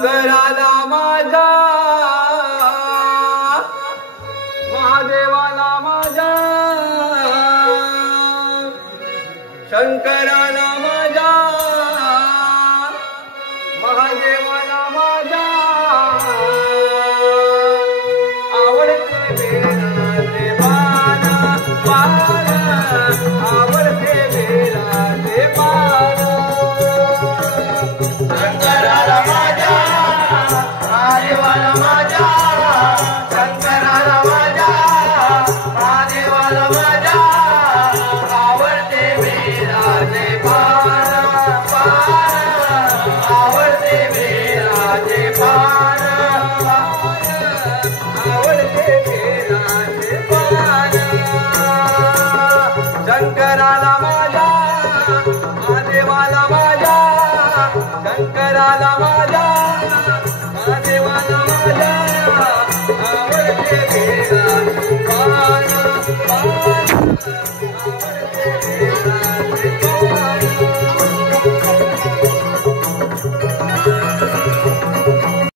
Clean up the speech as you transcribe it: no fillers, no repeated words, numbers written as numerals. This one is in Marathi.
शंकराला माझा महादेवाला माझा शंकराला माझा महादेवाला माझा आवडते बेराचे पाना पाना आवडते बेराचे पाना शंकराला माझा महादेवाला माझा शंकराला माझा महादेवाला माझा आवडते बेराचे पाना पाना आवडते बेराचे पाना आवडते बेराचे पाना शंकराला माझा महादेवाला माझा शंकराला माझा